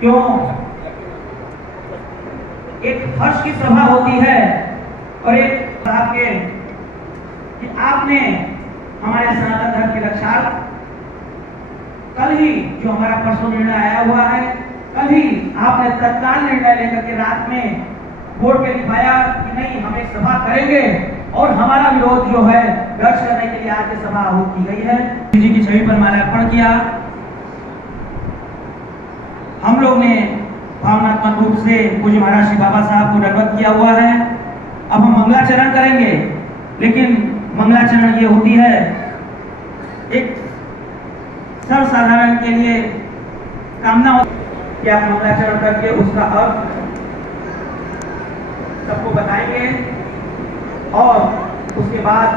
क्यों एक हर्ष की सभा होती है और एक साहब के कि आपने हमारे सनातन धर्म की रक्षा, कल ही जो हमारा परसों निर्णय आया हुआ है, कल ही आपने तत्काल निर्णय लेकर के रात में बोर्ड पे लिखाया कि नहीं हम एक सभा करेंगे और हमारा विरोध जो है दर्ज करने के लिए आज सभा आहूत की गई है। जी की छवि पर माल्यार्पण किया। हम लोग ने भावनात्मक रूप से पूज्य महाराज श्री बाबा साहब को दंडवत किया हुआ है। अब हम मंगलाचरण करेंगे, लेकिन मंगलाचरण ये होती है एक सर्वसाधारण के लिए कामना हो कि आप मंगलाचरण करके उसका अर्थ सबको बताएंगे और उसके बाद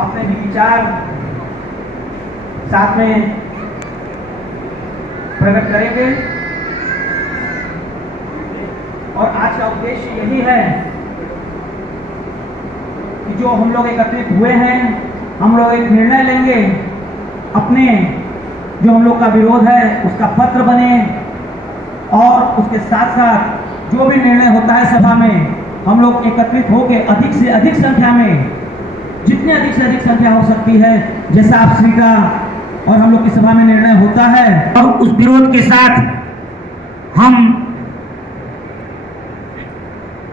अपने भी विचार साथ में प्रकट करेंगे। और आज का उद्देश्य यही है कि जो हम लोग एकत्रित हुए हैं, हम लोग एक निर्णय लेंगे, अपने जो हम लोग का विरोध है उसका पत्र बने और उसके साथ साथ जो भी निर्णय होता है सभा में हम लोग एकत्रित होकर अधिक से अधिक संख्या में, जितनी अधिक से अधिक संख्या हो सकती है, जैसा आप श्री का और हम लोग की सभा में निर्णय होता है, और उस विरोध के साथ हम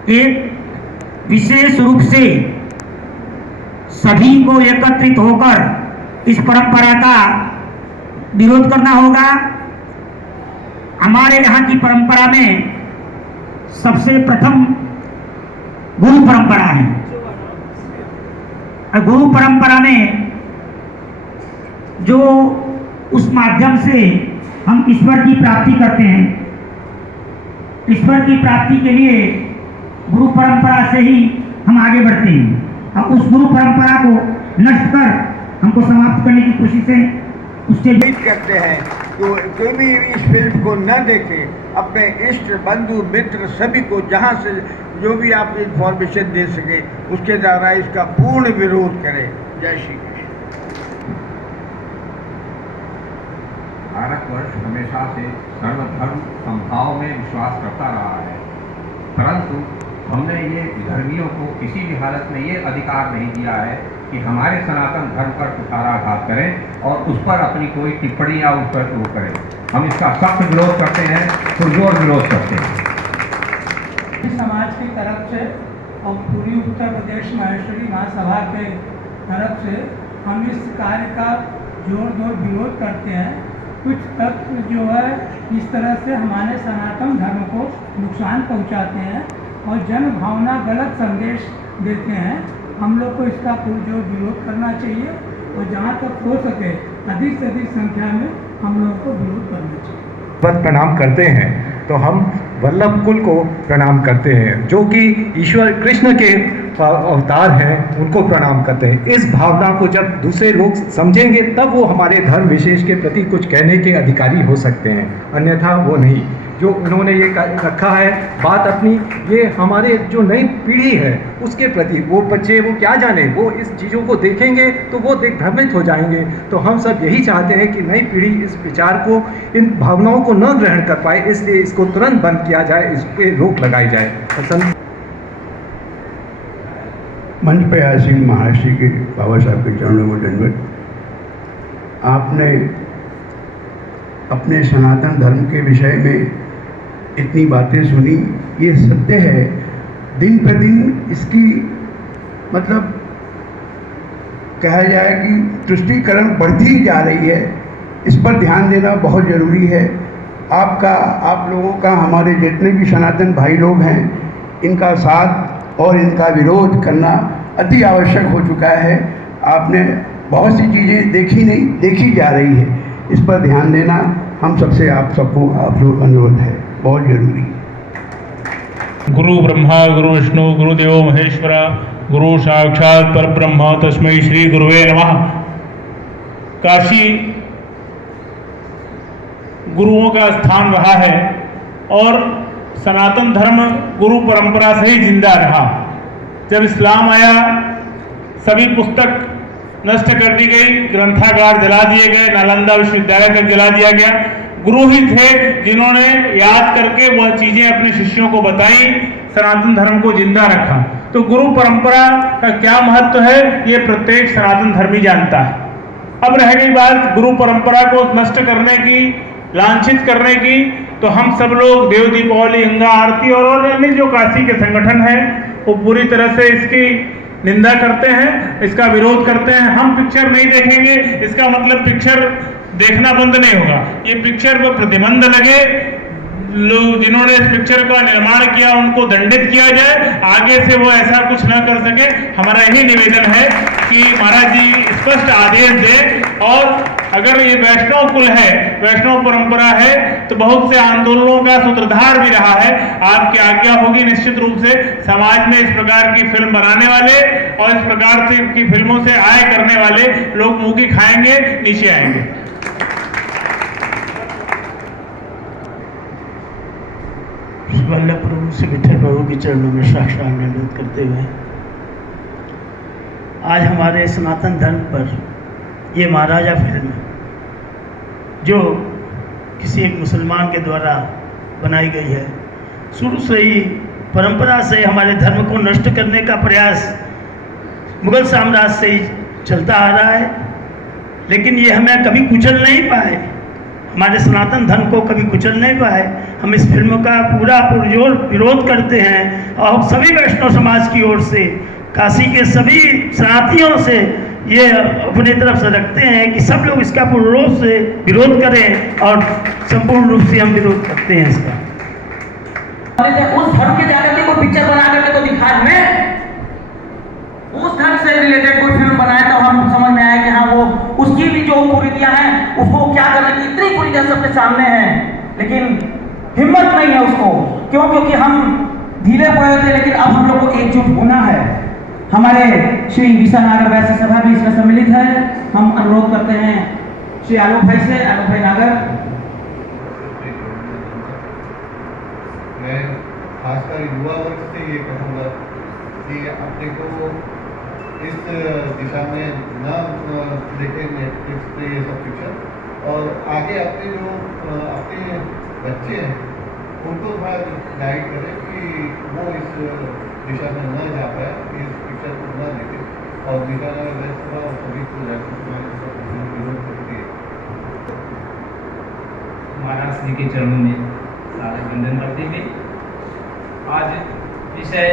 एक विशेष रूप से सभी को एकत्रित होकर इस परंपरा का विरोध करना होगा। हमारे यहाँ की परंपरा में सबसे प्रथम गुरु परंपरा है। और गुरु परंपरा में जो उस माध्यम से हम ईश्वर की प्राप्ति करते हैं, ईश्वर की प्राप्ति के लिए गुरु परंपरा से ही हम आगे बढ़ते हैं। और उस गुरु परंपरा को नष्ट कर हमको समाप्त करने की कोशिश है। उसके उम्मीद करते हैं तो कोई भी इस फिल्म को न देखे, अपने इष्ट बंधु मित्र सभी को जहां से जो भी आप इंफॉर्मेशन दे सके उसके द्वारा इसका पूर्ण विरोध करें। जय श्री कृष्ण। भारतवर्ष हमेशा से सर्वधर्म समभाव में विश्वास करता रहा है, परंतु हमने ये धर्मियों को किसी भी हालत में ये अधिकार नहीं दिया है कि हमारे सनातन धर्म पर कुठाराघात करें और उस पर अपनी कोई टिप्पणी या उस पर वो करें। हम इसका सख्त विरोध करते हैं, पुरजोर विरोध करते हैं। समाज की तरफ से और पूरी उत्तर प्रदेश महेश्वरी महासभा के तरफ से हम इस कार्य का जोरदार विरोध करते हैं। कुछ तत्व जो है इस तरह से हमारे सनातन धर्म को नुकसान पहुंचाते हैं और जन भावना गलत संदेश देते हैं। हम लोग को इसका पुरजोर विरोध करना चाहिए और जहाँ तक हो सके अधिक से अधिक संख्या में हम लोगों को विरोध करना चाहिए। पर प्रणाम करते हैं तो हम वल्लभ कुल को प्रणाम करते हैं, जो कि ईश्वर कृष्ण के अवतार हैं, उनको प्रणाम करते हैं। इस भावना को जब दूसरे लोग समझेंगे तब वो हमारे धर्म विशेष के प्रति कुछ कहने के अधिकारी हो सकते हैं, अन्यथा वो नहीं। जो उन्होंने ये रखा है बात अपनी, ये हमारे जो नई पीढ़ी है उसके प्रति, वो बच्चे वो क्या जाने, वो इस चीज़ों को देखेंगे तो वो भ्रमित हो जाएंगे। तो हम सब यही चाहते हैं कि नई पीढ़ी इस विचार को, इन भावनाओं को न ग्रहण कर पाए, इसलिए इसको तुरंत बंद किया जाए, इस पर रोक लगाई जाए। मंच पे आसीन महाराष्ट्र के बाबा साहब के चरणों को दंडवत। आपने अपने सनातन धर्म के विषय में इतनी बातें सुनी, ये सत्य है। दिन प्रतिदिन इसकी मतलब कहा जाए कि तुष्टीकरण बढ़ती जा रही है। इस पर ध्यान देना बहुत ज़रूरी है। आप लोगों का, हमारे जितने भी सनातन भाई लोग हैं, इनका साथ और इनका विरोध करना अति आवश्यक हो चुका है। आपने बहुत सी चीज़ें देखी नहीं, देखी जा रही है, इस पर ध्यान देना हम सबसे आप सबको अनुरोध है, बहुत जरूरी है। गुरु ब्रह्मा गुरु विष्णु गुरुदेव महेश्वरा गुरु साक्षात परब्रह्म तस्मै श्री गुरुवे नमः। काशी गुरुओं का स्थान रहा है और सनातन धर्म गुरु परंपरा से ही जिंदा रहा। जब इस्लाम आया सभी पुस्तक नष्ट कर दी गई, ग्रंथागार जला दिए गए, नालंदा विश्वविद्यालय तक जला दिया गया। गुरु ही थे जिन्होंने याद करके वह चीजें अपने शिष्यों को बताई, सनातन धर्म को जिंदा रखा। तो गुरु परंपरा का क्या महत्व है ये प्रत्येक सनातन धर्मी जानता है। अब रह गई बात गुरु परंपरा को नष्ट करने की, लांछित करने की, तो हम सब लोग देव दीपावली, गंगा आरती और अन्य जो काशी के संगठन हैं वो पूरी तरह से इसकी निंदा करते हैं, इसका विरोध करते हैं। हम पिक्चर नहीं देखेंगे इसका मतलब पिक्चर देखना बंद नहीं होगा। ये पिक्चर पर प्रतिबंध लगे, लोग जिन्होंने इस पिक्चर का निर्माण किया उनको दंडित किया जाए, आगे से वो ऐसा कुछ न कर सके। हमारा यही निवेदन है कि महाराज जी स्पष्ट आदेश दें। और अगर ये वैष्णव कुल है, वैष्णव परंपरा है, तो बहुत से आंदोलनों का सूत्रधार भी रहा है। आपकी आज्ञा होगी निश्चित रूप से समाज में इस प्रकार की फिल्म बनाने वाले और इस प्रकार से की फिल्मों से आय करने वाले लोग मुंह की खाएंगे, नीचे आएंगे। वल्लभ प्रभु से विठल प्रभु के चरणों में साष्टांग दंडवत करते हुए आज हमारे सनातन धर्म पर ये महाराजा फिल्म जो किसी एक मुसलमान के द्वारा बनाई गई है, शुरू से ही परंपरा से हमारे धर्म को नष्ट करने का प्रयास मुगल साम्राज्य से ही चलता आ रहा है, लेकिन ये हमें कभी कुचल नहीं पाए, हमारे सनातन धर्म को कभी कुचल नहीं पाए। हम इस फिल्म का पूरा पुरजोर विरोध करते हैं और सभी वैष्णव समाज की ओर से, काशी के सभी साथियों से ये अपनी तरफ से रखते हैं कि सब लोग इसका पूर्ण रूप से विरोध करें और संपूर्ण रूप से हम विरोध करते हैं इसका। उस धर्म के जाकर के कोई पिक्चर बना करके तो दिखाए हमें, उस धर्म से रिलेटेड कोई फिल्म बनाए तो हम समझ में आए कि हाँ वो उसकी भी जो कुरीतियां हैं उसको क्या करने की इतनी कुरीतियां सबके सामने हैं, लेकिन हिम्मत नहीं है उसको। क्यों? क्योंकि हम ढीले पड़े थे, लेकिन अब हम लोग को एकजुट होना है। हमारे श्री विशा नागर वैश्य सभा भी इसमें सम्मिलित है। हम अनुरोध करते हैं श्री आलोक भाई से, आलोक भाई नागर। मैं खासकर युवा वर्ग से ये कहूँगा कि अपने को इस दिशा में न देखें नेटफ्लिक्स पे ये सब पिक्चर, और आगे अपने जो अपने बच्चे हैं उनको थोड़ा गाइड करें कि वो इस दिशा में न जा पाए, इस पिक्चर को न देखें। और दिशा और सभी को विरोध करके महाराज श्री के चरणों में सारे वंदन करते हुए आज विषय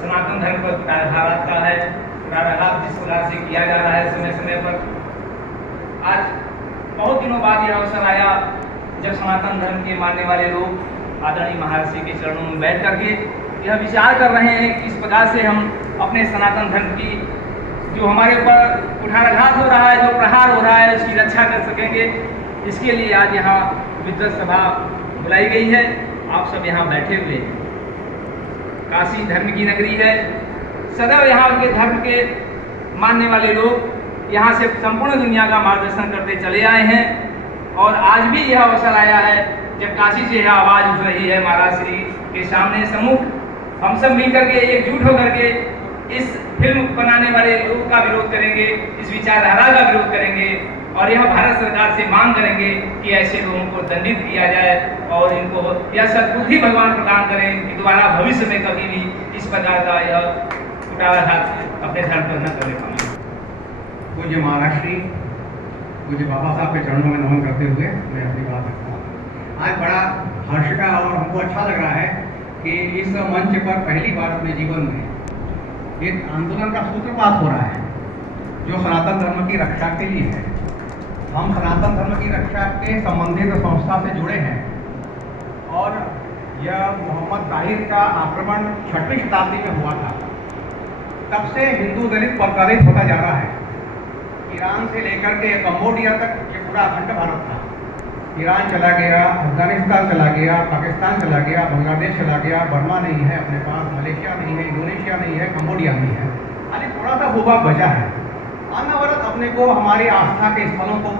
सनातन धर्म पर कुटाघात का है। कुटाघात जिस प्रकार से किया जा रहा है समय समय पर, आज बहुत दिनों बाद यह अवसर आया जब सनातन धर्म के मानने वाले लोग आदरणीय महाराज श्री के चरणों में बैठ करके यह विचार कर रहे हैं कि इस प्रकार से हम अपने सनातन धर्म की जो हमारे ऊपर कुठाराघात हो रहा है, जो प्रहार हो रहा है, उसकी रक्षा कर सकेंगे। इसके लिए आज यहाँ विद्वत सभा बुलाई गई है। आप सब यहाँ बैठे हुए, काशी धर्म की नगरी है, सदैव यहाँ उनके धर्म के मानने वाले लोग यहाँ से संपूर्ण दुनिया का मार्गदर्शन करते चले आए हैं। और आज भी यह अवसर आया है जब काशी से यह आवाज़ उठ रही है महाराज श्री के सामने सम्मुख हम सब मिल करके एकजुट होकर के इस फिल्म बनाने वाले लोग का विरोध करेंगे, इस विचारधारा का विरोध करेंगे और यह भारत सरकार से मांग करेंगे कि ऐसे लोगों को दंडित किया जाए और इनको यह सद्बुद्धि भगवान प्रदान करें कि दोबारा भविष्य में कभी भी इस प्रकार का यह कुटाघात अपने धर्म पर न करने पाए। पूज्य महाराज श्री, पूज्य बाबा साहब के चरणों में नमन करते हुए मैं अपनी बात रखता हूँ। आज बड़ा हर्ष का और हमको अच्छा लग रहा है कि इस मंच पर पहली बार अपने जीवन में एक आंदोलन का सूत्रपात हो रहा है जो सनातन धर्म की रक्षा के लिए है। हम सनातन धर्म की रक्षा के संबंधित संस्था से जुड़े हैं और यह मोहम्मद ताहिर का आक्रमण 6वीं शताब्दी में हुआ था। तब से हिंदू दलित प्रताड़ित होता जा रहा है। ईरान से लेकर के कंबोडिया तक ये पूरा अखंड भारत था। ईरान चला गया, अफगानिस्तान चला गया, पाकिस्तान चला गया, बांग्लादेश चला गया, बर्मा नहीं है अपने पास, मलेशिया नहीं है, इंडोनेशिया नहीं है, कंबोडिया नहीं है, खाली थोड़ा सा भूभाग बचा है। अनवरत अपने को हमारी आस्था के स्थलों को,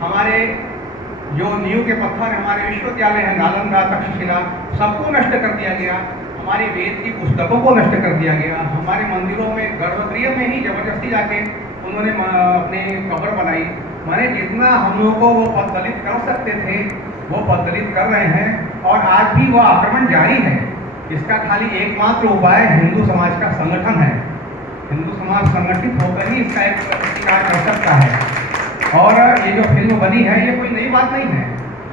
हमारे जो नींव के पत्थर हमारे विश्वविद्यालय हैं, नालंदा, तक्षशिला, सबको नष्ट कर दिया गया। हमारी वेद की पुस्तकों को नष्ट कर दिया गया। हमारे मंदिरों में गर्भगृह में ही जबरदस्ती जाके उन्होंने अपने कब्र बनाई माने जितना हम लोगों को वो पद दलित कर सकते थे वो पद दलित कर रहे हैं और आज भी वो आक्रमण जारी है। इसका खाली एकमात्र उपाय हिंदू समाज का संगठन है। हिंदू समाज संगठित होकर ही इसका एक प्रतिकार कर सकता है। और ये जो फिल्म बनी है ये कोई नई बात नहीं है,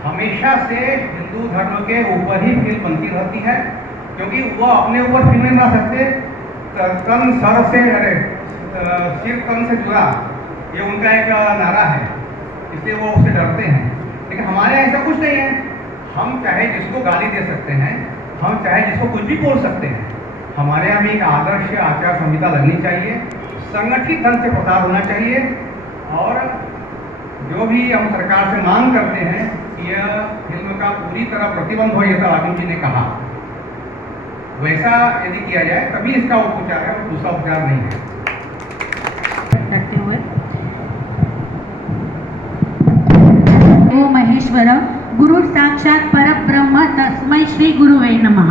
हमेशा से हिंदू धर्म के ऊपर ही फिल्म बनती रहती है, क्योंकि वो अपने ऊपर फिल्म नहीं बना सकते। तन सर से सिर तन से जुड़ा, ये उनका एक नारा है, इसलिए वो उससे डरते हैं। लेकिन हमारे यहाँ ऐसा कुछ नहीं है, हम चाहे जिसको गाली दे सकते हैं, हम चाहे जिसको कुछ भी बोल सकते हैं। हमारे यहाँ भी एक आदर्श आचार संहिता लगनी चाहिए, संगठित ढंग से प्रचार होना चाहिए। और जो भी हम सरकार से मांग करते हैं कि यह फिल्म का पूरी तरह प्रतिबंध हो, जैसा राजन जी ने कहा, वैसा यदि किया जाए तभी इसका उपचार है, और दूसरा उपचार नहीं है। करते हुए ओ महेश्वर गुरु साक्षात परब्रह्म तस्मै श्री गुरुवे नमः।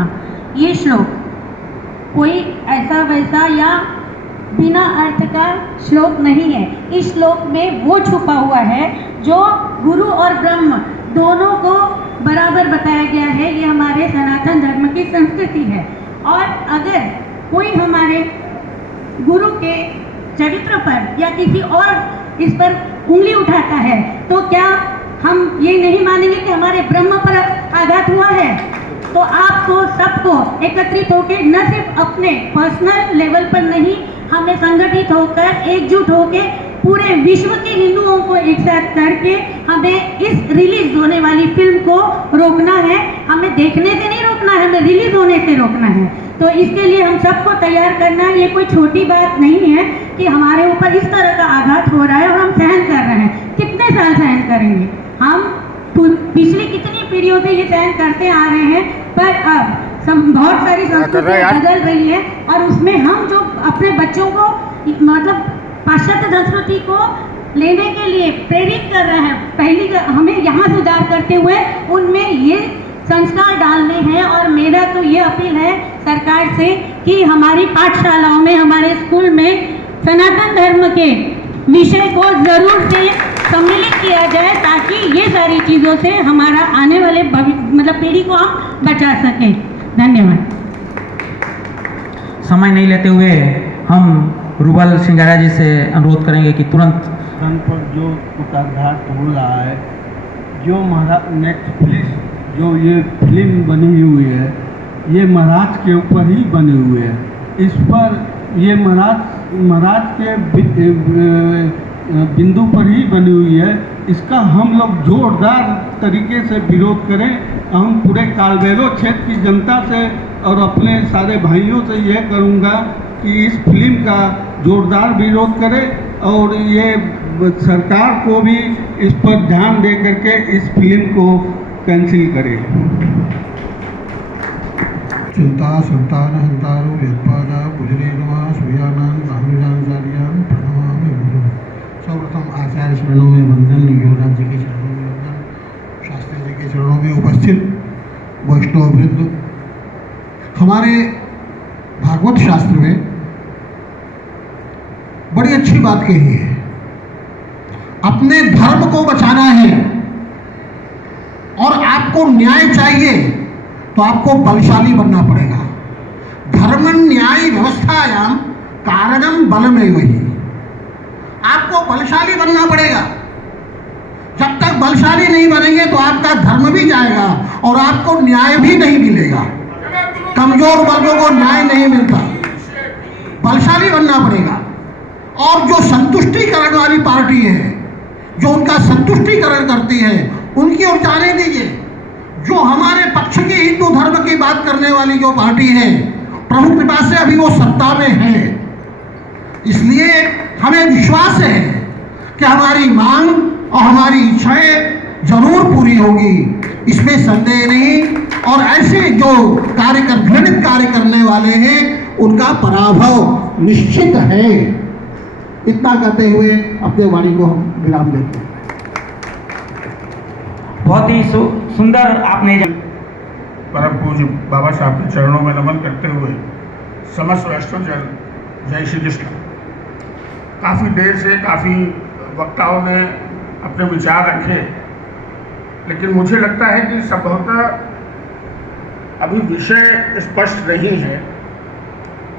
ये श्लोक कोई ऐसा वैसा या बिना अर्थ का श्लोक नहीं है। इस श्लोक में वो छुपा हुआ है जो गुरु और ब्रह्म दोनों को बराबर बताया गया है। ये हमारे सनातन धर्म की संस्कृति है। और अगर कोई हमारे गुरु के चरित्र पर या किसी और इस पर उंगली उठाता है तो क्या हम ये नहीं मानेंगे कि हमारे ब्रह्म पर आघात हुआ है? तो आपको सबको एकत्रित होकर न सिर्फ अपने पर्सनल लेवल पर नहीं, हमें संगठित होकर एकजुट होकर पूरे विश्व के हिंदुओं को एक साथ करके हमें इस रिलीज होने वाली फिल्म को रोकना है। हमें देखने से नहीं रोकना है, हमें रिलीज होने से रोकना है। तो इसके लिए हम सबको तैयार करना है। ये कोई छोटी बात नहीं है कि हमारे ऊपर इस तरह का आघात हो रहा है और हम सहन कर रहे हैं। कितने साल सहन करेंगे? हम पिछली कितनी पीढ़ियों से ये सहन करते आ रहे हैं, पर अब बहुत सारी संस्कृतियाँ बदल रही है और उसमें हम जो अपने बच्चों को मतलब पाश्चात्य संस्कृति को लेने के लिए प्रेरित कर रहे हैं, पहली हमें यहाँ सुधार करते हुए उनमें ये संस्कार डालने हैं। और मेरा तो ये अपील है सरकार से कि हमारी पाठशालाओं में, हमारे स्कूल में सनातन धर्म के विषय को जरूर से सम्मिलित किया जाए, ताकि ये सारी चीज़ों से हमारा आने वाले मतलब पीढ़ी को हम बचा सकें। धन्यवाद। समय नहीं लेते हुए हम रूबल सिंगारा जी से अनुरोध करेंगे कि तुरंत पर जो उतारधार हो रहा है, जो नेटफ्लिक्स जो ये फिल्म बनी हुई है, ये महाराज के ऊपर ही बनी हुई है। इस पर ये महाराज के बिंदु पर ही बनी हुई है। इसका हम लोग जोरदार तरीके से विरोध करें। हम पूरे कालबेरो क्षेत्र की जनता से और अपने सारे भाइयों से यह करूँगा कि इस फिल्म का जोरदार विरोध करें और ये सरकार को भी इस पर ध्यान दे करके इस फिल्म को कैंसिल करें। चिंता संतान हंतारो यत्पादा पुजरे नमः सूयानां साहुजाचार्यान् प्रणमामि गुरु। सर्वप्रथम आचार्य चरणों में वंदन, युवराज जी के चरणों में वंदन, शास्त्री जी के चरणों में उपस्थित वैष्णव वृंद। हमारे भागवत शास्त्र में बड़ी अच्छी बात कही है, अपने धर्म को बचाना है और आपको न्याय चाहिए तो आपको बलशाली बनना पड़ेगा। धर्म न्याय व्यवस्थायाम कारणम बलमेव ही। आपको बलशाली बनना पड़ेगा। जब तक बलशाली नहीं बनेंगे तो आपका धर्म भी जाएगा और आपको न्याय भी नहीं मिलेगा। कमजोर वर्गों को न्याय नहीं मिलता, बलशाली बनना पड़ेगा। और जो संतुष्टिकरण वाली पार्टी है, जो उनका संतुष्टिकरण करती है, उनकी ओर जाने दीजिए। जो हमारे पक्ष की हिंदू धर्म की बात करने वाली जो पार्टी है, प्रभु कृपा से अभी वो सत्ता में है, इसलिए हमें विश्वास है कि हमारी मांग और हमारी इच्छाएं जरूर पूरी होगी, इसमें संदेह नहीं। और ऐसे जो घृणित कार्य करने वाले हैं उनका पराभव निश्चित है। इतना कहते हुए अपने वाणी को हम विराम देते हैं। बहुत ही सुंदर आपने परम पूज्य बाबा साहब के चरणों में नमन करते हुए समस्त वैष्णवजन जय श्री कृष्ण। काफ़ी देर से काफ़ी वक्ताओं ने अपने विचार रखे, लेकिन मुझे लगता है कि संभवतः अभी विषय स्पष्ट नहीं है,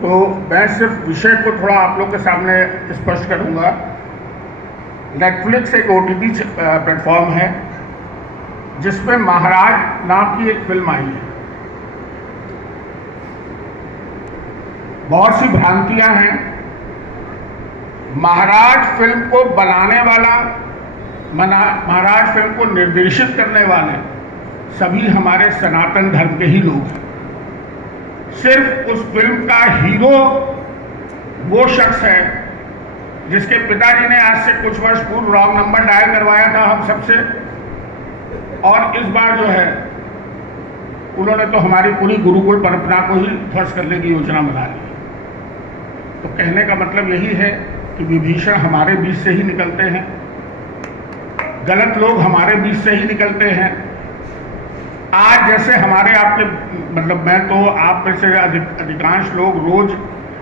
तो मैं सिर्फ विषय को थोड़ा आप लोग के सामने स्पष्ट करूंगा। नेटफ्लिक्स एक OTT प्लेटफॉर्म है जिसमें महाराज नाम की एक फिल्म आई है। बहुत सी भ्रांतियां हैं। महाराज फिल्म को बनाने वाला, महाराज फिल्म को निर्देशित करने वाले सभी हमारे सनातन धर्म के ही लोग हैं। सिर्फ उस फिल्म का हीरो वो शख्स है जिसके पिताजी ने आज से कुछ वर्ष पूर्व रॉन्ग नंबर डायल करवाया था हम सबसे, और इस बार जो है उन्होंने तो हमारी पूरी गुरुकुल परंपरा को ही ध्वस्त करने की योजना बना ली। तो कहने का मतलब यही है कि विभीषण हमारे बीच से ही निकलते हैं, गलत लोग हमारे बीच से ही निकलते हैं। आज जैसे हमारे आपके मतलब मैं तो आप में से अधिकांश लोग रोज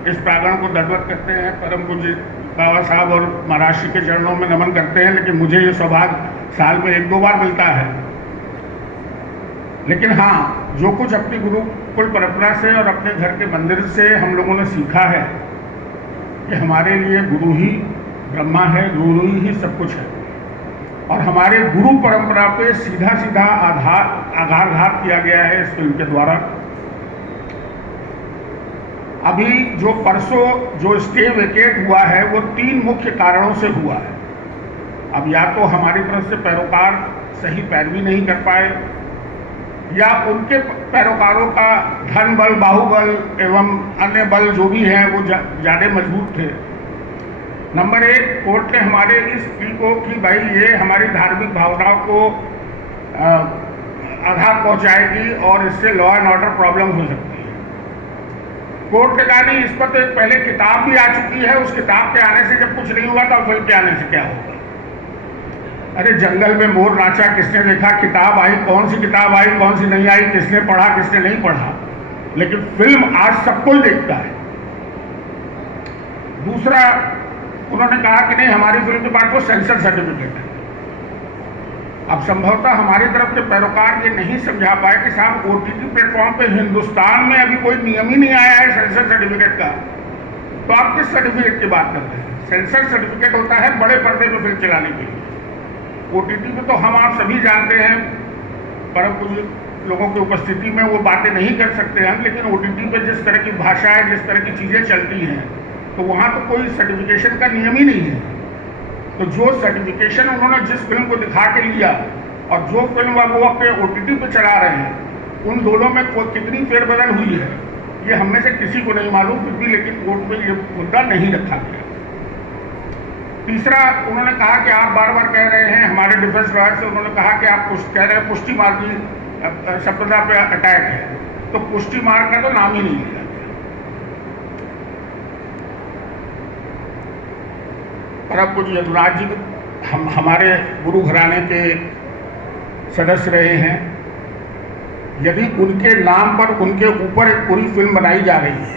इस प्रांगण को दंडवत करते हैं, परम पूज्य बाबा साहब और महाराज के चरणों में नमन करते हैं, लेकिन मुझे ये सौभाग्य साल में 1-2 बार मिलता है। लेकिन हाँ, जो कुछ अपनी गुरुकुल परंपरा से और अपने घर के मंदिर से हम लोगों ने सीखा है कि हमारे लिए गुरु ही ब्रह्मा है, गुरु ही सब कुछ है, और हमारे गुरु परंपरा पे सीधा सीधा आघात किया गया है इस फिल्म के द्वारा। अभी जो परसों जो स्टे वेकेट हुआ है वो 3 मुख्य कारणों से हुआ है। अब या तो हमारी तरफ से पैरोकार सही पैरवी नहीं कर पाए, या उनके पैरोकारों का धन बल, बाहुबल एवं अन्य बल जो भी हैं वो ज़्यादा मजबूत थे। नंबर 1, कोर्ट ने हमारे इस प्ली को कि भाई ये हमारी धार्मिक भावनाओं को आघात पहुंचाएगी और इससे लॉ एंड ऑर्डर प्रॉब्लम हो सकती है। कोर्ट ने कहा नहीं, इस पर तो एक पहले किताब भी आ चुकी है, उस किताब के आने से जब कुछ नहीं हुआ तो फिल्म के आने से क्या होगा। अरे जंगल में मोर नाचा किसने देखा, किताब आई, कौन सी किताब आई कौन सी नहीं आई, किसने पढ़ा किसने नहीं पढ़ा, लेकिन फिल्म आज सब कोई देखता है। दूसरा, उन्होंने कहा कि नहीं हमारी फिल्म के बाद वो सेंसर सर्टिफिकेट है। अब संभवतः हमारी तरफ के पैरोकार ये नहीं समझा पाए कि साहब OTT प्लेटफॉर्म पे हिंदुस्तान में अभी कोई नियम ही नहीं आया है सेंसर सर्टिफिकेट का, तो आप किस सर्टिफिकेट की बात करते हैं। सेंसर सर्टिफिकेट होता है बड़े पर्दे पर फिल्म चलाने के लिए। OTT पे तो हम आप सभी जानते हैं, परम पूज्य लोगों की उपस्थिति में वो बातें नहीं कर सकते हम, लेकिन OTT पे जिस तरह की भाषा है, जिस तरह की चीज़ें चलती हैं, तो वहाँ तो कोई सर्टिफिकेशन का नियम ही नहीं है। तो जो सर्टिफिकेशन उन्होंने जिस फिल्म को दिखा के लिया और जो फिल्म वो अपने OTT पे चला रहे हैं, उन दोनों में कितनी फेरबदल हुई है ये हम में से किसी को नहीं मालूम, फिर भी लेकिन कोर्ट में ये मुद्दा नहीं रखा गया। तीसरा, उन्होंने कहा कि आप बार बार कह रहे हैं, हमारे डिफेंस लॉयर से उन्होंने कहा कि आप कह रहे हैं पुष्टि मार्ग की संपदा पे अटैक है, तो पुष्टि मार्ग का तो नाम ही नहीं लिया। परम पूज्य यदुराज जी हमारे गुरु घराने के सदस्य रहे हैं। यदि उनके नाम पर उनके ऊपर एक पूरी फिल्म बनाई जा रही है,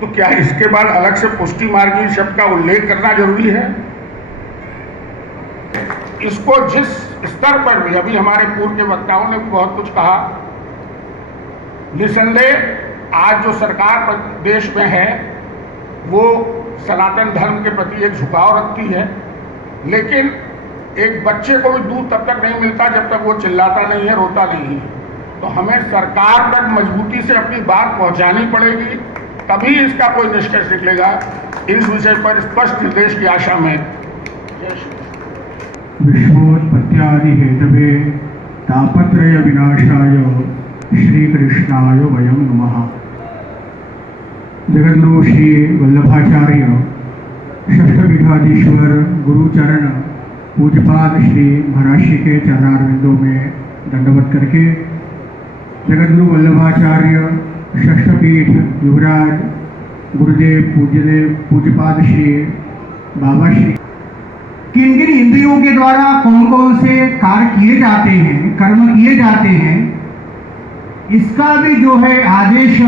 तो क्या इसके बाद अलग से पुष्टि मार्गी शब्द का उल्लेख करना जरूरी है। इसको जिस स्तर पर भी, अभी हमारे पूर्व के वक्ताओं ने भी बहुत कुछ कहा, निसंदेह आज जो सरकार देश में है वो सनातन धर्म के प्रति एक झुकाव रखती है, लेकिन एक बच्चे को भी दूध तब तक नहीं मिलता जब तक वो चिल्लाता नहीं है, रोता नहीं है। तो हमें सरकार तक मजबूती से अपनी बात पहुंचानी पड़ेगी, तभी इसका कोई निष्कर्ष निकलेगा। इस विषय पर स्पष्ट निर्देश की आशा में विश्वोत्पत्त्यादि हेतवे तापत्रय विनाशाय श्री कृष्णाय वयं नमः। जगद्गुरु श्री वल्लभाचार्य षष्ठपीठाधीश्वर गुरुचरण पूज्यपाद श्री महाराज के चरणारविंदों में दंडवत करके जगद्गुरु वल्लभाचार्य षष्ठपीठ युवराज गुरुदेव पूज्यपाद श्री बाबा श्री किन किन इंद्रियों के द्वारा कौन कौन से कार्य किए जाते हैं, कर्म किए जाते हैं, इसका भी जो है आदेश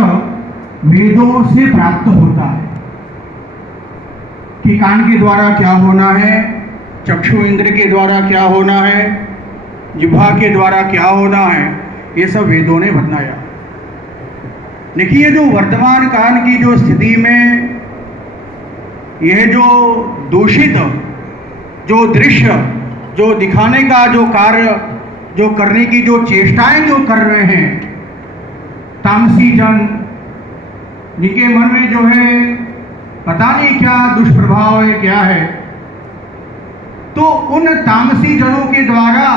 वेदों से प्राप्त होता है कि कान के द्वारा क्या होना है, चक्षु इंद्र के द्वारा क्या होना है, जिह्वा के द्वारा क्या होना है, ये सब वेदों ने बताया। देखिए जो वर्तमान काल की जो स्थिति में यह जो दूषित जो दृश्य जो दिखाने का जो कार्य जो करने की जो चेष्टाएं जो कर रहे हैं तामसी जन, जिनके मन में जो है पता नहीं क्या दुष्प्रभाव है क्या है, तो उन तामसी जनों के द्वारा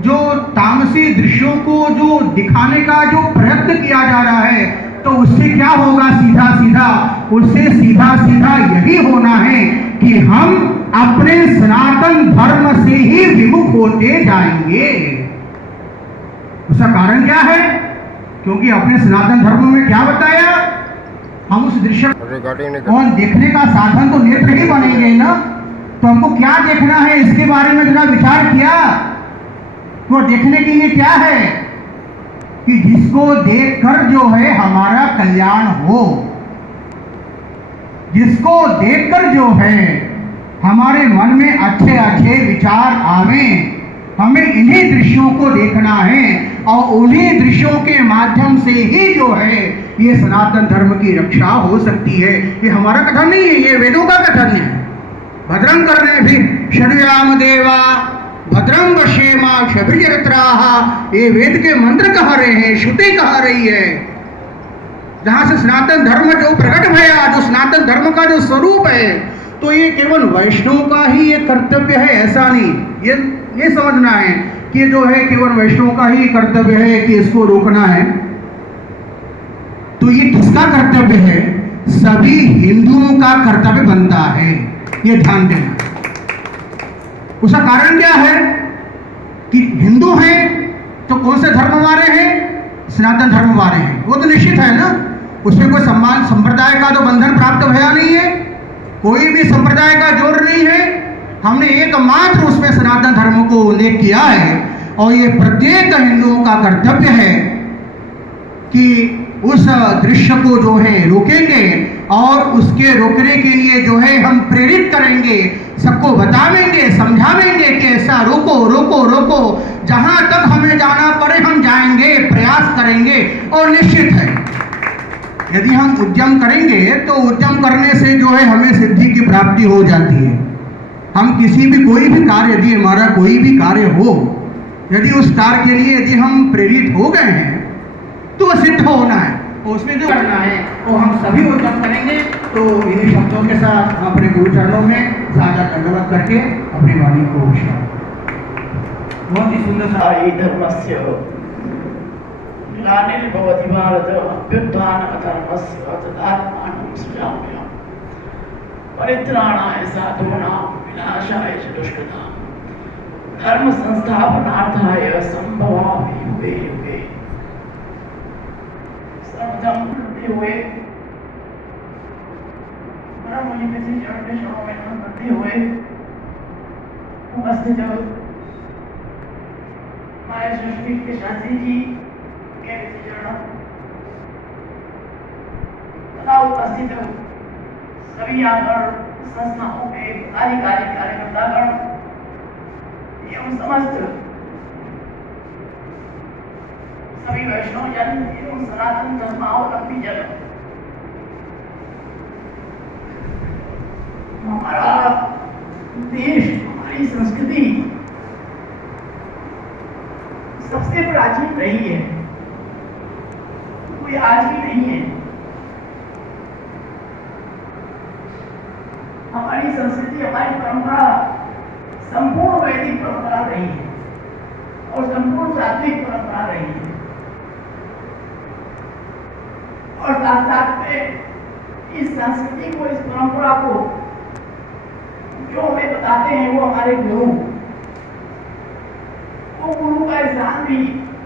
जो तामसी दृश्यों को जो दिखाने का जो प्रयत्न किया जा रहा है, तो उससे क्या होगा, सीधा सीधा उससे सीधा सीधा यही होना है कि हम अपने सनातन धर्म से ही विमुख होते जाएंगे। उसका कारण क्या है? क्योंकि अपने सनातन धर्म में क्या बताया, हम उस दृश्य को देखने का साधन तो नेत्र ही बनेंगे ना, तो हमको क्या देखना है इसके बारे में जरा विचार किया। वो देखने के लिए क्या है कि जिसको देखकर जो है हमारा कल्याण हो, जिसको देखकर जो है हमारे मन में अच्छे अच्छे विचार आवे, हमें इन्हीं दृश्यों को देखना है और उन्हीं दृश्यों के माध्यम से ही जो है ये सनातन धर्म की रक्षा हो सकती है। ये हमारा कथन नहीं है, ये वेदों का कथन है। भद्रं करने भी शर्याम देवा भद्रं पश्येमा शबरिचरित्राहा, ये वेद के मंत्र कह रहे हैं, श्रुति कह रही है। जहां से सनातन धर्म जो प्रकट भया, जो सनातन धर्म का जो स्वरूप है, तो ये केवल वैष्णव का ही ये कर्तव्य है ऐसा नहीं, ये समझना है कि जो है केवल वैष्णव का ही कर्तव्य है कि इसको रोकना है। तो ये किसका कर्तव्य है? सभी हिंदुओं का कर्तव्य बनता है, ये ध्यान देना। उसका कारण क्या है कि हिंदू हैं तो कौन से धर्म वाले हैं? सनातन धर्म वाले हैं, वो तो निश्चित है ना, उसमें कोई सम्मान संप्रदाय का तो बंधन प्राप्त भया नहीं है, कोई भी संप्रदाय का जोर नहीं है। हमने एकमात्र उसमें सनातन धर्म को उल्लेख किया है और ये प्रत्येक हिंदुओं का कर्तव्य है कि उस दृश्य को जो है रोकेंगे और उसके रोकने के लिए जो है हम प्रेरित करेंगे, सबको बतावेंगे, समझावेंगे कि ऐसा रोको रोको रोको, जहां तक हमें जाना पड़े हम जाएंगे, प्रयास करेंगे। और निश्चित है यदि हम उद्यम करेंगे तो उद्यम करने से जो है हमें सिद्धि की प्राप्ति हो जाती है। हम किसी भी कोई भी कार्य, यदि हमारा कोई भी कार्य हो, यदि उस कार्य के लिए यदि हम प्रेरित हो गए हैं तो वह सिद्ध होना है और उसमें जो करना है वो हम सभी उद्यम करेंगे। तो इन्हीं शब्दों के साथ हम अपने गुरु चरणों में साझा दंडवत करके अपनी वाणी को बहुत ही सुंदर सा धर्मस्य ग्लानिर्भवति भारत अभ्युत्थान अधर्मस्य तदात्मानं सृजाम्यहम् परित्राणाय साधूनां विनाशाय च दुष्कृतां धर्म संस्थापनार्थाय संभवामि युगे युगे। सर्वप्रथम करते हुए परम मुनि के चरण में नमन करते हुए उपस्थित माया सृष्टि के शास्त्री जी के चरण तथा उपस्थित सभी यहाँ पर संस्थाओं के अधिकारी कार्यकर्तागण एवं समस्त सभी वैष्णव जन एवं सनातन धर्मावलंबी जन, हमारा देश, हमारी संस्कृति सबसे प्राचीन रही है, कोई आज भी नहीं है। हमारी संस्कृति, हमारी परंपरा संपूर्ण वैदिक परंपरा रही है और संपूर्ण सात्विक परंपरा रही है और साथ साथ में इस संस्कृति को, इस परंपरा को जो हमें बताते हैं वो हमारे गुरु, वो गुरु का स्थान भी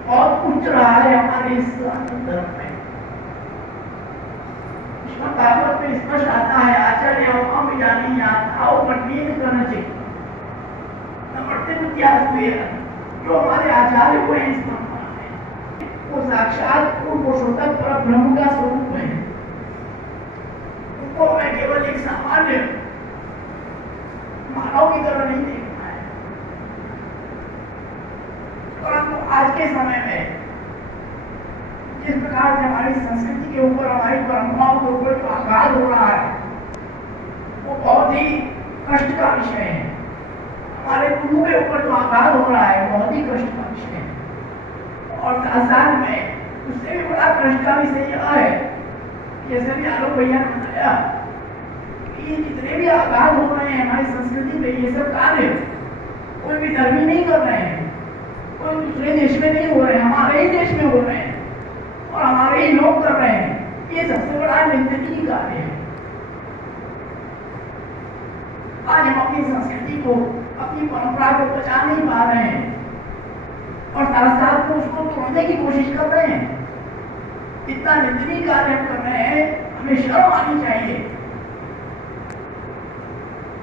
बहुत उच्च रहा है हमारे इस धर्म में। भागवत में स्पष्ट आता है, आचार्य हम जानी आओ मटनीन करना चाहिए हुए, जो हमारे आचार्य हुए इस परंपरा में, वो साक्षात पुरुषोत्तम पर ब्रह्म का स्वरूप है। उनको मैं केवल एक सामान्य दिखाव की तरह नहीं देखना है। परंतु आज के समय में जिस प्रकार से हमारी संस्कृति के ऊपर, हमारी परंपराओं के ऊपर जो आघात हो रहा है वो बहुत ही कष्ट का विषय है। हमारे गुरु के ऊपर जो आघात हो रहा है बहुत ही कष्ट का विषय है। और साथ में उससे भी बड़ा कष्ट का विषय यह है, जैसे भी आलोक भैया ने बताया कि ये जितने भी आघात हो रहे हैं हमारी संस्कृति पे, ये सब कार्य कोई भी धर्मी नहीं कर रहे हैं, कोई दूसरे देश में नहीं हो रहे हैं, हमारे ही देश में हो रहे हैं और हमारे ही लोग कर रहे हैं। ये सबसे बड़ा निंदनीय कार्य है। आज हम अपनी संस्कृति को, अपनी परंपरा को बचा नहीं पा रहे हैं और साथ साथ में उसको तोड़ने की कोशिश कर रहे हैं। इतना निंदनीय कार्य हम कर रहे हैं, हमें शर्म आनी चाहिए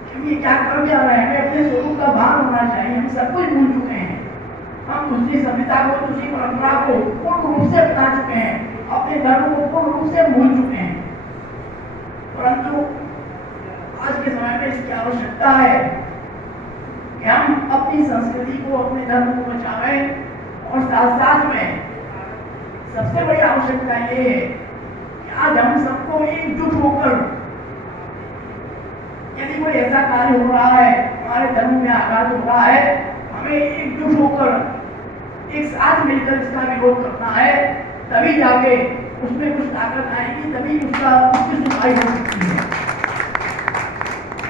कि ये क्या कर जा रहे हैं। हमें अपने स्वरूप का भान होना चाहिए। हम सब कुछ भूल चुके हैं। हम दूसरी सभ्यता को, दूसरी परंपरा को पूर्ण रूप से अपना चुके हैं, अपने धर्म को पूर्ण रूप से भूल चुके हैं। परंतु आज के समय में इसकी आवश्यकता है कि हम अपनी संस्कृति को, अपने धर्म को बचावें और साथ साथ में सबसे बड़ी आवश्यकता ये है कि आज हम सबको एकजुट होकर, यदि कोई ऐसा कार्य हो रहा है, हमारे धर्म में आघात हो रहा है, हमें एकजुट होकर एक साथ मिलकर इसका विरोध करना है। तभी जाके उसमें कुछ ताकत आएगी, तभी उसकी सुनवाई हो सकती है,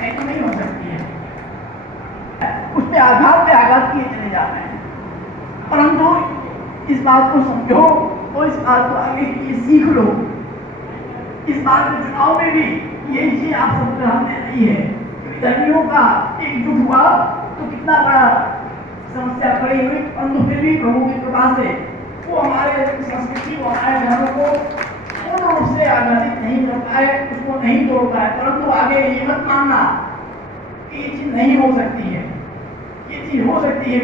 नहीं हो सकती है। उसमें आघात पे आघात किए चले जा रहे हैं। परंतु इस बात को समझो और इस बात को आगे की सीख लो। इस बात के चुनाव में भी यही चीज आप सबको ध्यान दे रही है। धर्मियों का एकजुट हुआ तो कितना बड़ा समस्या खड़ी हुई, परंतु फिर भी प्रभु की कृपा से वो हमारे संस्कृति को, हमारे धर्म को पूर्ण रूप से आजादित नहीं कर पाए, उसको नहीं तोड़ पाए। परंतु आगे ये मत मानना कि ये चीज नहीं हो सकती है। ये चीज हो सकती है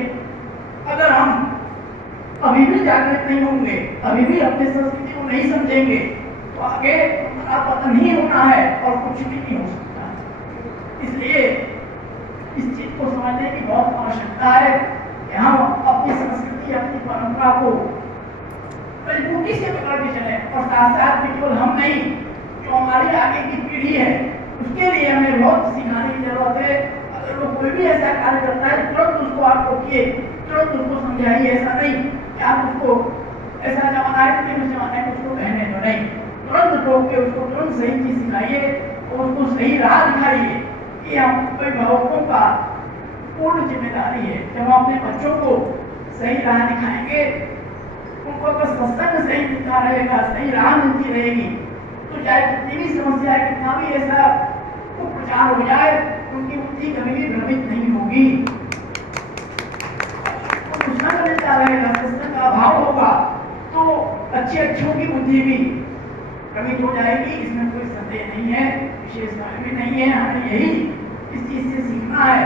अगर हम अभी भी जागृत नहीं होंगे, अभी भी अपनी संस्कृति को नहीं समझेंगे, तो आगे हमारा पतन ही होना है और कुछ भी नहीं हो सकता। इसलिए इस चीज को समझने की बहुत आवश्यकता है कि हम अपनी संस्कृति, अपनी परंपरा को मजबूती से पकड़ के चले और साथ साथ में केवल हम नहीं, जो हमारी आगे की पीढ़ी है उसके लिए हमें बहुत सिखाने की जरूरत है। अगर वो कोई भी ऐसा कार्य करता है तुरंत उसको आप रोकिए, तुरंत उसको समझाइए। ऐसा नहीं कि आप उसको ऐसा जमाना है कि उस जमाने में उसको कहने दो, नहीं, तुरंत रोक के उसको तुरंत सही चीज सिखाइए और उसको सही राह दिखाइए। ये हम अभिभावकों का पूर्ण जिम्मेदारी है। जब हम अपने बच्चों को सही राह दिखाएंगे, उनको अगर सत्संग सही मिलता रहेगा, सही राह मिलती रहेगी, तो चाहे कितनी भी समस्या है, कितना भी ऐसा कुप्रचार हो जाए, उनकी बुद्धि कभी भी भ्रमित नहीं होगी। सत्संग मिलता रहेगा, सत्संग का अभाव होगा तो अच्छों की बुद्धि भी भ्रमित हो जाएगी। इसमें कोई संदेह नहीं है, विशेष भी नहीं है। हमें यही इस चीज से सीखना है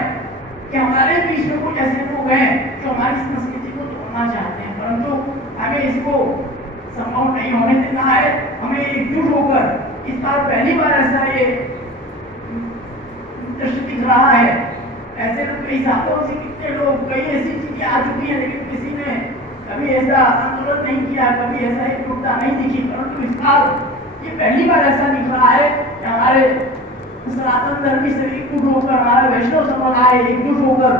कि हमारे बीच में कुछ ऐसे लोग हैं जो हमारी संस्कृति को तोड़ना चाहते हैं, परंतु हमें इसको संभव नहीं होने देना है। हमें एकजुट होकर, इस बार पहली बार ऐसा ये दृश्य दिख रहा है। ऐसे तो कई सालों से कितने लोग, कई ऐसी चीजें आ चुकी हैं, लेकिन किसी ने कभी ऐसा आंदोलन नहीं किया, कभी ऐसा एकजुटता नहीं दिखी। परंतु इस बार ये पहली बार ऐसा दिख रहा है कि हमारे सनातन धर्मी से एकजुट होकर, हमारे वैष्णव समुदाय एकजुट होकर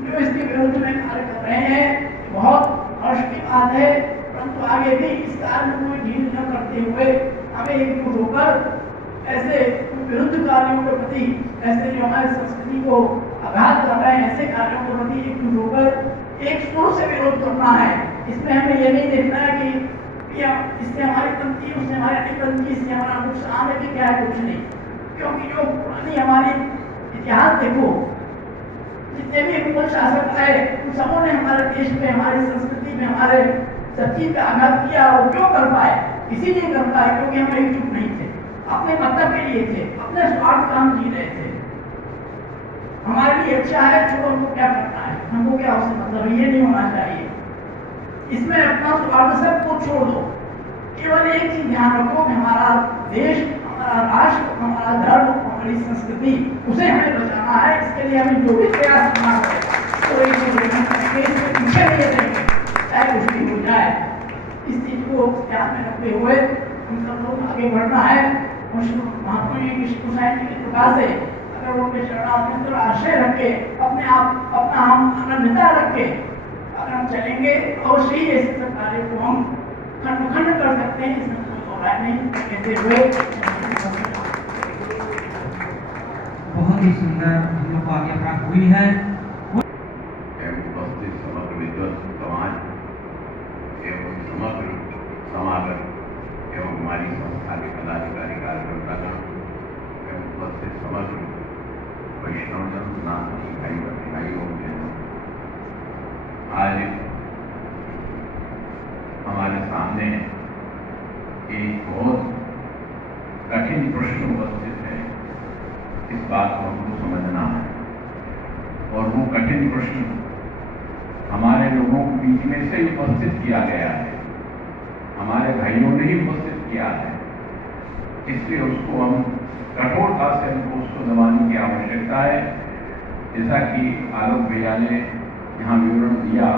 जो इसके विरुद्ध में कार्य कर रहे हैं, बहुत हर्ष की बात है। परंतु आगे भी इस कार्य में कोई ढील न करते हुए हमें एकजुट होकर ऐसे विरुद्ध कार्यों के प्रति, ऐसे जो हमारी संस्कृति को आघात कर रहे हैं, ऐसे कार्यों के प्रति एकजुट होकर एक सुर से विरोध करना है। इसमें हमें ये नहीं देखना है कि इससे हमारी तंती, उससे हमारी अतिपंथी, इससे हमारा नुकसान है कि क्या है, कुछ नहीं। क्योंकि जो पुरानी हमारी इतिहास देखो, जितने भी मुगल शासक आए उन सबों ने हमारे देश में, हमारी संस्कृति में, हमारे सब चीज पे आघात किया। और क्यों कर पाए? इसीलिए कर पाए क्योंकि हम एकजुट नहीं थे, अपने मतलब के लिए थे, अपने स्वार्थ काम जी रहे थे। हमारे लिए अच्छा है, छोड़ो, हमको क्या करना है, हमको क्या उससे मतलब, ये नहीं होना चाहिए। इसमें अपना स्वार्थ सब कुछ छोड़ दो, केवल एक चीज ध्यान रखो कि हमारा देश, हमारा राष्ट्र, हमारा धर्म, हमारी हमारी संस्कृति, उसे हमें बचाना है। इसके लिए हमें जो भी प्रयास करना है तो एक इसके पीछे नहीं रहेंगे, चाहे कुछ भी हो जाए। इस चीज को ध्यान में रखते हुए हम सब लोग आगे बढ़ना है। और महात्मा विष्णु साहब जी की कृपा से अगर उनके चरणारविंद पर आश्रय रख के अपने आप अपना हम आनंदिता रख के अगर हम चलेंगे अवश्य ही ऐसे सब कार्य को हम खंड खंड कर सकते हैं, इसमें कोई राय नहीं। कहते हुए बहुत ही सुंदर हम लोग को आगे प्राप्त हुई है। उपस्थित समग्र विद्वत समाज एवं समग्र समागम एवं हमारी संस्था के पदाधिकारी कार्यकर्तागण एवं उपस्थित समग्र वैष्णवजन सनातनी भाइयों बहनों, आज हमारे सामने एक बहुत कठिन प्रश्न उपस्थित है। इस बात को हमको समझना है और वो कठिन प्रश्न हमारे लोगों के बीच में से उपस्थित किया गया है, हमारे भाइयों ने ही उपस्थित किया है, इसलिए उसको हम कठोरता से हमको उसको दबाने की आवश्यकता है। जैसा कि आलोक भैया ने यहाँ विवरण दिया,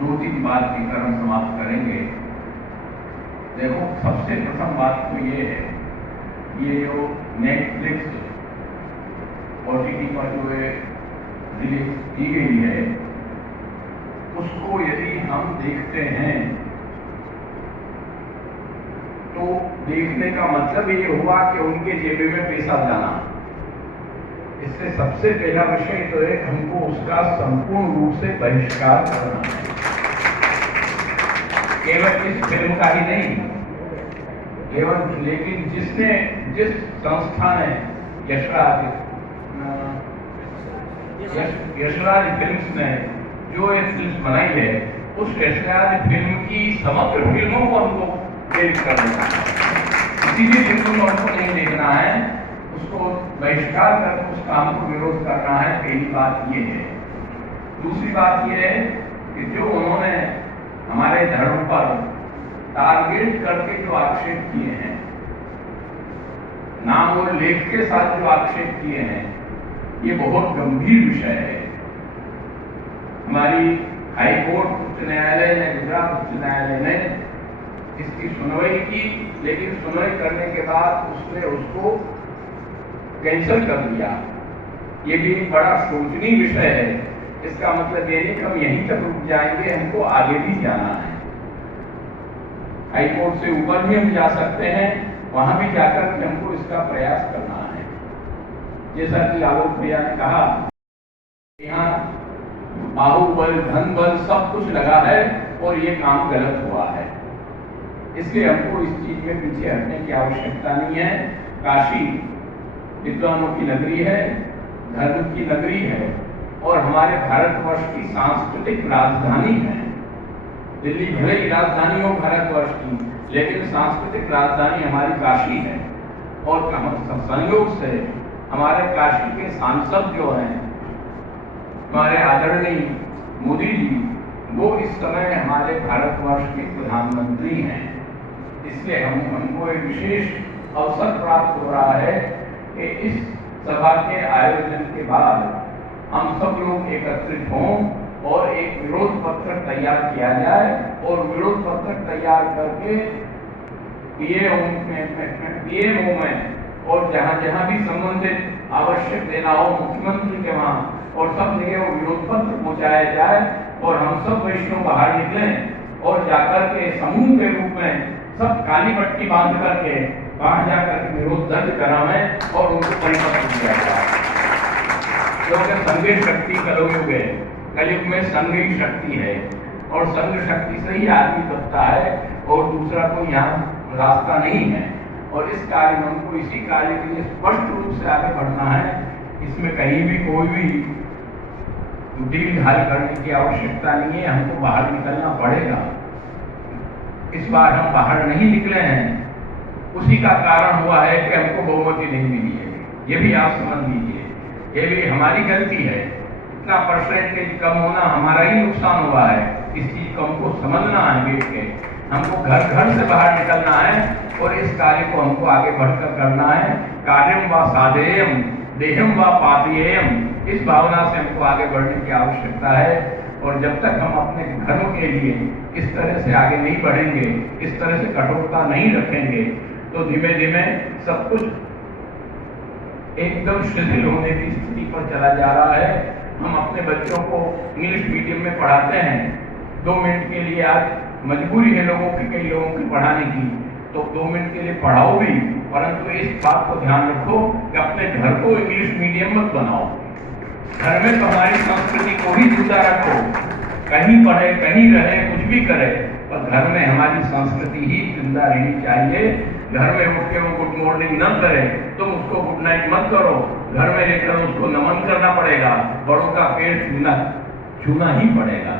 2-3 बात की कर्म समाप्त करेंगे। देखो, सबसे प्रथम बात तो ये है, ये जो नेटफ्लिक्स OTT पर जो रिलीज की गई है, उसको यदि हम देखते हैं तो देखने का मतलब ये हुआ कि उनके जेबे में पैसा जाना। इससे सबसे पहला विषय तो है हमको उसका संपूर्ण रूप से बहिष्कार करना है, केवल इस फिल्म का ही नहीं, केवल लेकिन जिस संस्था ने यशराज फिल्म्स ने जो एक फिल्म बनाई है, उस यशराज फिल्म की समग्र फिल्मों को हमको प्रेरित कर देना है। किसी भी फिल्म को हमको नहीं देखना है, उसको बहिष्कार करके उस काम को विरोध करना है। पहली बात ये है। दूसरी बात ये है कि जो उन्होंने हमारे धर्म पर टारगेट करके जो आक्षेप किए हैं, नाम और लेख के साथ जो आक्षेप किए हैं, ये बहुत गंभीर विषय है। हमारी हाई कोर्ट उच्च न्यायालय ने, गुजरात उच्च न्यायालय ने इसकी सुनवाई की, लेकिन सुनवाई करने के बाद उसने उसको कैंसिल कर दिया। ये भी एक बड़ा शोचनीय विषय है। इसका मतलब ये नहीं कि हम यहीं तक रुक जाएंगे, हमको आगे भी जाना है। हाई कोर्ट से ऊपर भी हम जा सकते हैं, वहां भी जाकर के हमको इसका प्रयास करना है। जैसा कि आलोक भैया ने कहा, यहाँ बाहुबल, धन बल सब कुछ लगा है और ये काम गलत हुआ है, इसलिए हमको इस चीज में पीछे हटने की आवश्यकता नहीं है। काशी विद्वानों की नगरी है, धर्म की नगरी है और हमारे भारतवर्ष की सांस्कृतिक राजधानी है। दिल्ली भले ही राजधानी हो भारतवर्ष की, लेकिन सांस्कृतिक राजधानी हमारी काशी है। और संयोग से हमारे काशी के सांसद जो हैं, हमारे आदरणीय मोदी जी, वो इस समय हमारे भारतवर्ष के प्रधानमंत्री हैं। इसलिए हमको एक विशेष अवसर प्राप्त हो रहा है कि इस सभा के आयोजन के बाद हम सब लोग एकत्रित हों और एक विरोध पत्र तैयार किया जाए और विरोध पत्र तैयार करके पीएमओ में और जहाँ जहाँ भी संबंधित आवश्यक देना हो मुख्यमंत्री के वहाँ और सब जगह वो विरोध पत्र पहुँचाया जाए और हम सब वैष्णव बाहर निकलें और जाकर के समूह के रूप में सब काली पट्टी बांध करके वहाँ जाकर के विरोध दर्ज करावें और उनको परिपत्र किया जाए। क्योंकि संघ शक्ति कलयुग है, कलयुग में संघ ही शक्ति है और संघ शक्ति से ही आदमी करता है और दूसरा कोई यहाँ रास्ता नहीं है। और इस कार्य में हमको इसी कार्य के लिए स्पष्ट रूप से आगे बढ़ना है। इसमें कहीं भी कोई भी ढील ढाल करने की आवश्यकता नहीं है, हमको बाहर निकलना पड़ेगा। इस बार हम बाहर नहीं निकले हैं, उसी का कारण हुआ है कि हमको बहुमति नहीं मिली है। ये भी आप समझ लीजिए, ये भी हमारी गलती है। इतना परसेंटेज कम होना हमारा ही नुकसान हुआ है। इस चीज को हमको समझना है बैठ के। हमको घर घर से बाहर निकलना है और इस कार्य को हमको आगे बढ़कर करना है। कार्यम व साधेयम देहम व पापीयम, इस भावना से हमको आगे बढ़ने की आवश्यकता है। और जब तक हम अपने घरों के लिए इस तरह से आगे नहीं बढ़ेंगे, इस तरह से कठोरता नहीं रखेंगे, तो धीमे धीमे सब कुछ एकदम शिथिल होने की स्थिति पर चला जा रहा है। हम अपने बच्चों को इंग्लिश मीडियम में पढ़ाते हैं, 2 मिनट के लिए आज मजबूरी है लोगों की, कई लोगों की पढ़ाने की, तो 2 मिनट के लिए पढ़ाओ भी, परंतु इस बात को ध्यान रखो कि अपने घर को इंग्लिश मीडियम मत बनाओ। घर में तो हमारी संस्कृति को ही जुदा रखो, कहीं पढ़े कहीं रहे कुछ भी करे, पर घर में हमारी संस्कृति ही जिंदा रहनी चाहिए। घर में उठ के वो गुड मॉर्निंग न करे, तुम उसको गुड नाइट मत करो, घर में रहकर उसको नमन करना पड़ेगा, बड़ों का पैर छूना ही पड़ेगा।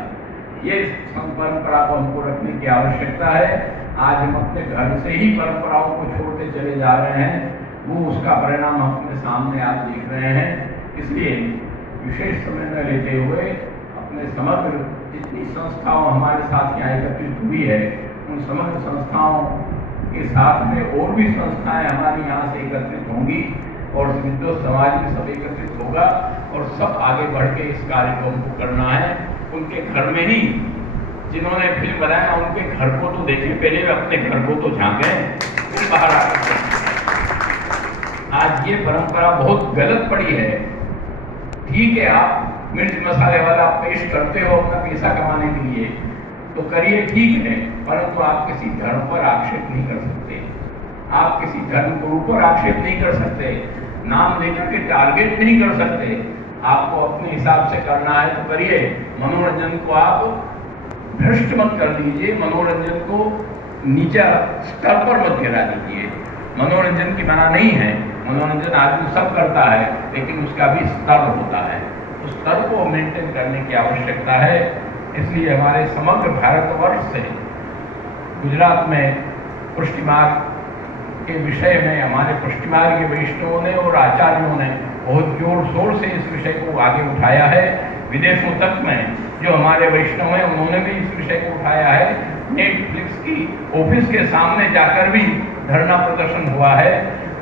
ये परंपरा को हमको रखने की आवश्यकता है। आज हम अपने घर से ही परंपराओं को छोड़ते चले जा रहे हैं, वो उसका परिणाम अपने सामने आप देख रहे हैं। इसलिए विशेष समय न लेते हुए अपने समग्र जितनी संस्थाओं हमारे साथ यहाँ एकत्रित हुई है, उन समग्र संस्थाओं के साथ में और भी संस्थाएं हमारी यहाँ से एकत्रित होंगी और विद्वत समाज में सब एकत्रित होगा और सब आगे बढ़ के इस कार्यक्रम को करना है। उनके घर में ही जिन्होंने फिल्म बनाया उनके घर को तो देखें, पहले अपने घर को तो झांकें, फिर बाहर आकर। आज ये परंपरा बहुत गलत पड़ी है। ठीक है, आप मिर्च मसाले वाला पेश करते हो अपना पैसा कमाने के लिए, तो करिए, ठीक है, परंतु आप किसी धर्म पर आक्षेप नहीं कर सकते, आप किसी धर्म गुरु पर आक्षेप नहीं कर सकते, नाम लेकर के टारगेट नहीं कर सकते। आपको अपने हिसाब से करना है तो करिए। मनोरंजन को आप भ्रष्ट मत कर दीजिए, मनोरंजन को नीचा स्तर पर मत गिरा दीजिए। मनोरंजन की मना नहीं है, मनोरंजन आदमी सब करता है, लेकिन उसका भी स्तर होता है, उस स्तर को मेंटेन करने की आवश्यकता है। इसलिए हमारे समग्र भारतवर्ष से गुजरात में पुष्टि मार्ग के विषय में हमारे पुष्टि मार्ग के वैष्णवों ने और आचार्यों ने बहुत जोर शोर से इस विषय को आगे उठाया है। विदेशों तक में जो हमारे वैष्णव हैं उन्होंने भी इस विषय को उठाया है। नेटफ्लिक्स की ऑफिस के सामने जाकर भी धरना प्रदर्शन हुआ है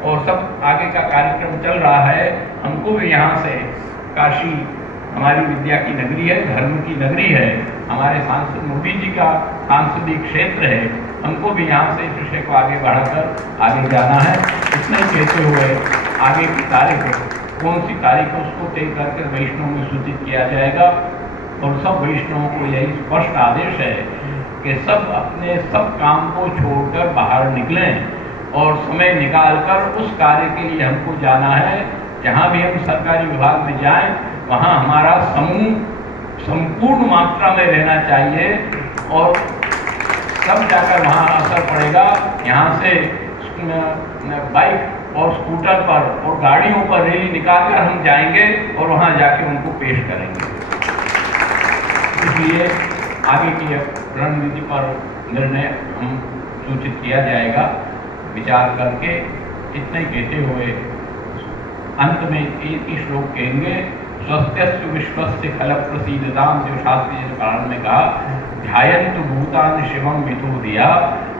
और सब आगे का कार्यक्रम चल रहा है। हमको भी यहाँ से काशी हमारी विद्या की नगरी है, धर्म की नगरी है, हमारे सांसद मोदी जी का सांसदीय क्षेत्र है, हमको भी यहाँ से इस विषय को आगे बढ़ाकर आगे जाना है। इतने कहते हुए आगे की तारीख कौन सी तारीख है उसको तय करके वैष्णव में सूचित किया जाएगा और सब वैष्णवों को यही स्पष्ट आदेश है कि सब अपने सब काम को छोड़कर बाहर निकलें और समय निकालकर उस कार्य के लिए हमको जाना है। जहाँ भी हम सरकारी विभाग में जाएं वहाँ हमारा समूह संपूर्ण मात्रा में रहना चाहिए और तब जाकर वहाँ असर पड़ेगा। यहाँ से बाइक और स्कूटर पर और गाड़ियों पर रैली निकालकर हम जाएंगे और वहाँ जाके उनको पेश करेंगे। इसलिए आगे की रणनीति पर निर्णय हम सूचित किया जाएगा विचार करके। इतने कहते हुए अंत में एक श्लोक कहेंगे, स्वस्थ्यस्तु विश्वस्य खल प्रसीदताम, जो शास्त्री जी ने कारण में कहा, ध्यायन्तु भूतानि शिवम वितो दिया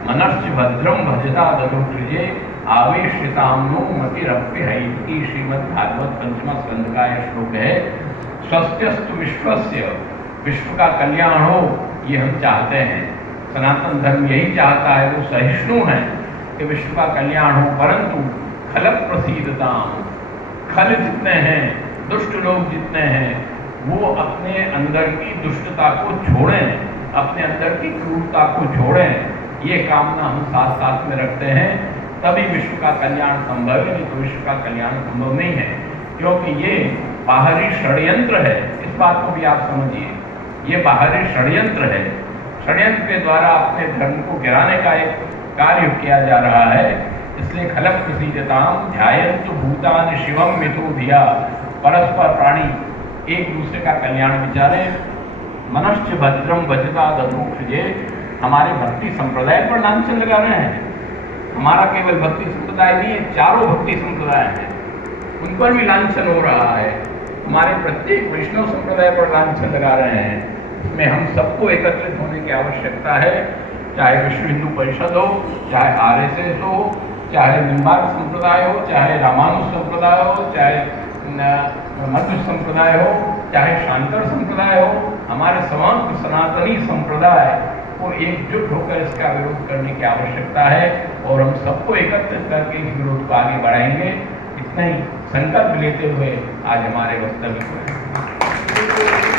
मनश्च भद्रम भजता दधुक्षजे आवेश्यताम नो मतिरप्य है। श्रीमद् भागवत पंचम स्कंद का यह श्लोक है। स्वस्थ्यस्तु विश्वस्य, विश्व का कल्याण हो ये हम चाहते हैं, सनातन धर्म यही चाहता है, वो सहिष्णु है कि विश्व का कल्याण हो, परंतु खल प्रसीदताम, खल जितने हैं, दुष्ट लोग जितने हैं, वो अपने अंदर की दुष्टता को छोड़ें, अपने अंदर की क्रूरता को छोड़ें। ये कामना हम साथ साथ में रखते हैं, तभी विश्व का कल्याण संभव है, नहीं तो विश्व का कल्याण संभव नहीं है। क्योंकि ये बाहरी षड्यंत्र है, इस बात को भी आप समझिए, ये बाहरी षड्यंत्र है। षड्यंत्र के द्वारा अपने धर्म को गिराने का एक कार्य किया जा रहा है। इसलिए खलक प्रसीदताम ध्यायन्तु भूतानि शिवम मितो धिया, परस्पर प्राणी एक दूसरे का कल्याण विचारे। मनश्च भद्रम भजता दधुक्षजे, हमारे भक्ति संप्रदाय पर लांछन लगा रहे हैं। हमारा केवल भक्ति संप्रदाय नहीं है, चारों भक्ति संप्रदाय हैं, उन पर भी लांछन हो रहा है। हमारे प्रत्येक वैष्णव संप्रदाय पर लांछन लगा रहे हैं। इसमें हम सबको एकत्रित होने की आवश्यकता है। चाहे विश्व हिंदू परिषद हो, चाहे RSS हो, चाहे निम्बार्क संप्रदाय हो, चाहे रामानुज संप्रदाय हो, चाहे मध्य संप्रदाय हो, चाहे शांकर संप्रदाय हो, हमारे समस्त सनातनी संप्रदाय को एकजुट होकर इसका विरोध करने की आवश्यकता है और हम सबको एकत्रित करके इस विरोध को आगे बढ़ाएंगे। इतना ही संकल्प लेते हुए आज हमारे वक्तव्य को